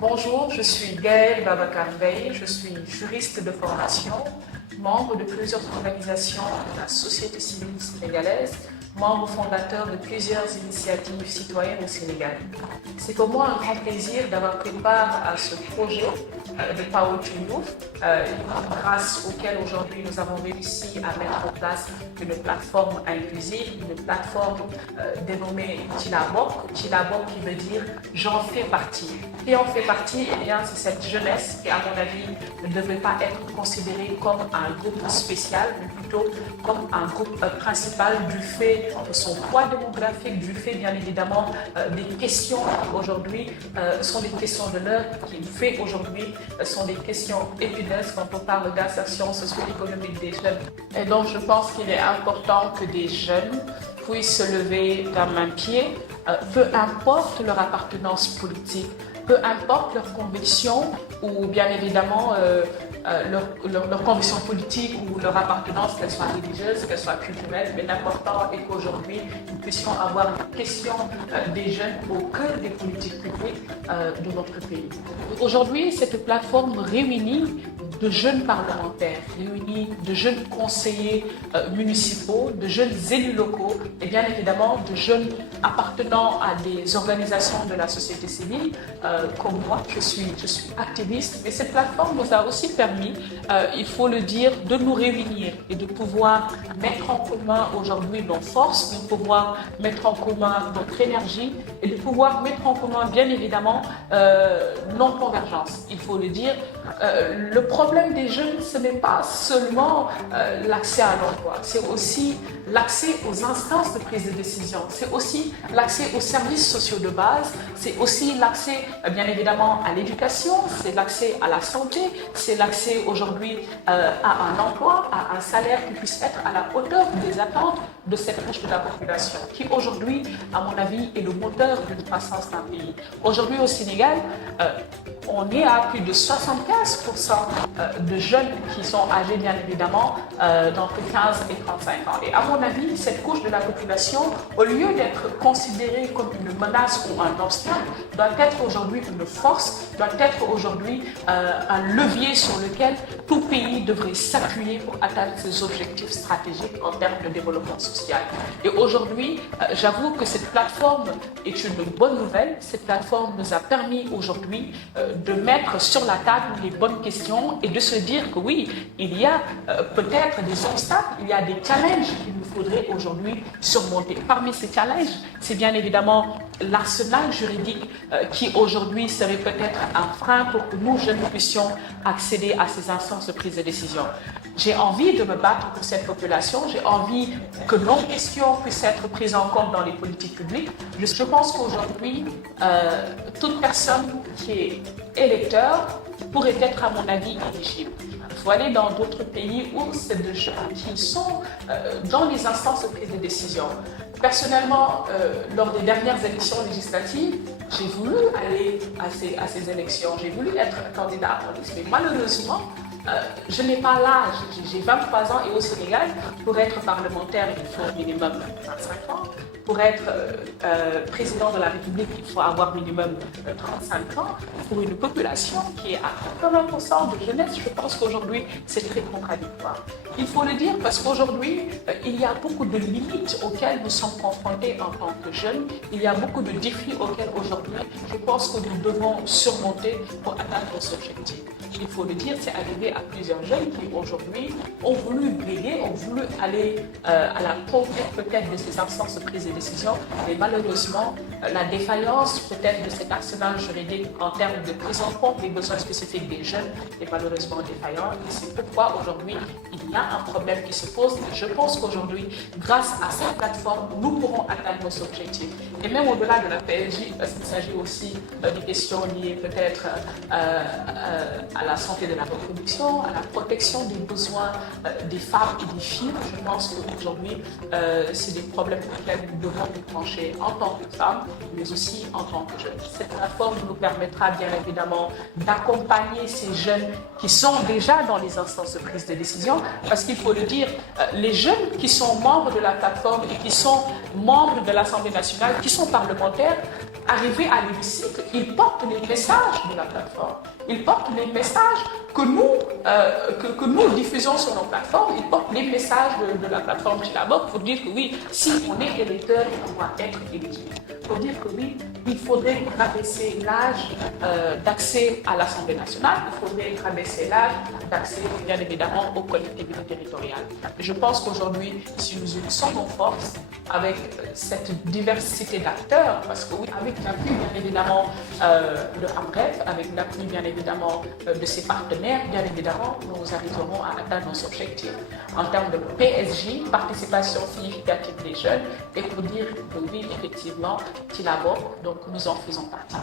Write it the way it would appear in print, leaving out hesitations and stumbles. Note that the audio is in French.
Bonjour, je suis Gaëlle Babacar-Veille, je suis juriste de formation, membre de plusieurs organisations de la société civile sénégalaise, membre fondateur de plusieurs initiatives citoyennes au Sénégal. C'est pour moi un grand plaisir d'avoir pris part à ce projet de Power to Youth, grâce auquel aujourd'hui nous avons réussi à mettre en place une plateforme inclusive, une plateforme dénommée Tilabok qui veut dire « j'en fais partie ». Et en fait partie, eh bien, c'est cette jeunesse qui, à mon avis, ne devrait pas être considérée comme un groupe spécial, mais plutôt comme un groupe principal du fait de son poids démographique, du fait, bien évidemment, des questions qui aujourd'hui sont des questions de l'heure, qui, du fait aujourd'hui, sont des questions épineuses quand on parle d'insertion socio-économique des jeunes. Et donc, je pense qu'il est important que des jeunes puissent se lever d'un même pied, peu importe leur appartenance politique, peu importe leur conviction ou bien évidemment leur conviction politique ou leur appartenance, qu'elle soit religieuse, qu'elle soit culturelle, mais l'important est qu'aujourd'hui nous puissions avoir une question des jeunes au cœur des politiques publiques de notre pays. Aujourd'hui, cette plateforme réunit de jeunes parlementaires, réunis de jeunes conseillers municipaux, de jeunes élus locaux et bien évidemment de jeunes appartenant à des organisations de la société civile comme moi, je suis activiste, mais cette plateforme nous a aussi permis, il faut le dire, de nous réunir et de pouvoir mettre en commun aujourd'hui nos forces, de pouvoir mettre en commun notre énergie et de pouvoir mettre en commun bien évidemment nos convergences. Il faut le dire, le problème des jeunes, ce n'est pas seulement l'accès à l'emploi, c'est aussi l'accès aux instances de prise de décision, c'est aussi l'accès aux services sociaux de base, c'est aussi l'accès bien évidemment à l'éducation, c'est l'accès à la santé, c'est l'accès aujourd'hui à un emploi, à un salaire qui puisse être à la hauteur des attentes de cette couche de la population, qui aujourd'hui, à mon avis, est le moteur de la croissance d'un pays. Aujourd'hui au Sénégal, on est à plus de 75% de jeunes qui sont âgés, bien évidemment, d'entre 15 et 35 ans. Et à mon avis, cette couche de la population, au lieu d'être considérée comme une menace ou un obstacle, doit être aujourd'hui une force, doit être aujourd'hui un levier sur lequel tout pays devrait s'appuyer pour atteindre ses objectifs stratégiques en termes de développement social. Et aujourd'hui, j'avoue que cette plateforme est une bonne nouvelle. Cette plateforme nous a permis aujourd'hui de mettre sur la table les bonnes questions et de se dire que oui, il y a peut-être des obstacles, il y a des challenges qu'il nous faudrait aujourd'hui surmonter. Parmi ces challenges, c'est bien évidemment l'arsenal juridique qui aujourd'hui serait peut-être un frein pour que nous, jeunes, puissions accéder à ces instances de prise de décision. J'ai envie de me battre pour cette population, j'ai envie que nos questions puissent être prises en compte dans les politiques publiques. Je pense qu'aujourd'hui, toute personne qui est électeur pourrait être, à mon avis, éligible. Il faut aller dans d'autres pays où c'est des gens qui sont dans les instances de prise de décision. Personnellement, lors des dernières élections législatives, j'ai voulu aller à ces élections, j'ai voulu être candidat à police, mais malheureusement, je n'ai pas l'âge, j'ai 23 ans et au Sénégal, pour être parlementaire, il faut au minimum 25 ans. Pour être président de la République, il faut avoir minimum 35 ans. Pour une population qui est à 80% de jeunesse, je pense qu'aujourd'hui, c'est très contradictoire. Il faut le dire parce qu'aujourd'hui, il y a beaucoup de limites auxquelles nous sommes confrontés en tant que jeunes. Il y a beaucoup de défis auxquels aujourd'hui, je pense que nous devons surmonter pour atteindre nos objectifs. Il faut le dire, c'est arrivé à plusieurs jeunes qui aujourd'hui ont voulu briller, ont voulu aller à la conquête peut-être de ces instances de prise de décision, mais malheureusement, la défaillance peut-être de cet arsenal juridique en termes de prise en compte des besoins spécifiques des jeunes est malheureusement défaillant. Et c'est pourquoi aujourd'hui, il y a un problème qui se pose. Et je pense qu'aujourd'hui, grâce à cette plateforme, nous pourrons atteindre nos objectifs. Et même au-delà de la PLJ, parce qu'il s'agit aussi des questions liées peut-être à la santé de la reproduction, l'éducation, à la protection des besoins des femmes et des filles. Je pense qu'aujourd'hui, c'est des problèmes auxquels nous devons nous pencher en tant que femmes, mais aussi en tant que jeunes. Cette plateforme nous permettra bien évidemment d'accompagner ces jeunes qui sont déjà dans les instances de prise de décision, parce qu'il faut le dire, les jeunes qui sont membres de la plateforme et qui sont membres de l'Assemblée nationale, qui sont parlementaires, arrivés à l'hémicycle, ils portent les messages de la plateforme. Ils portent les messages que nous diffusons sur nos plateformes. Ils portent les messages de la plateforme Chilabok pour dire que oui, si on est électeur, on doit être éligible. Pour dire que oui, il faudrait rabaisser l'âge d'accès à l'Assemblée nationale, il faudrait rabaisser l'âge d'accès, bien évidemment, aux collectivités territoriales. Je pense qu'aujourd'hui, si nous unissons nos forces avec cette diversité d'acteurs, parce que oui, avec l'appui, bien évidemment, de AMREF, avec l'appui, bien évidemment, de ses partenaires, bien évidemment, nous arriverons à atteindre nos objectifs en termes de PSG, participation significative des jeunes, et pour dire que oui, effectivement, Chilabok, donc nous en faisons partie.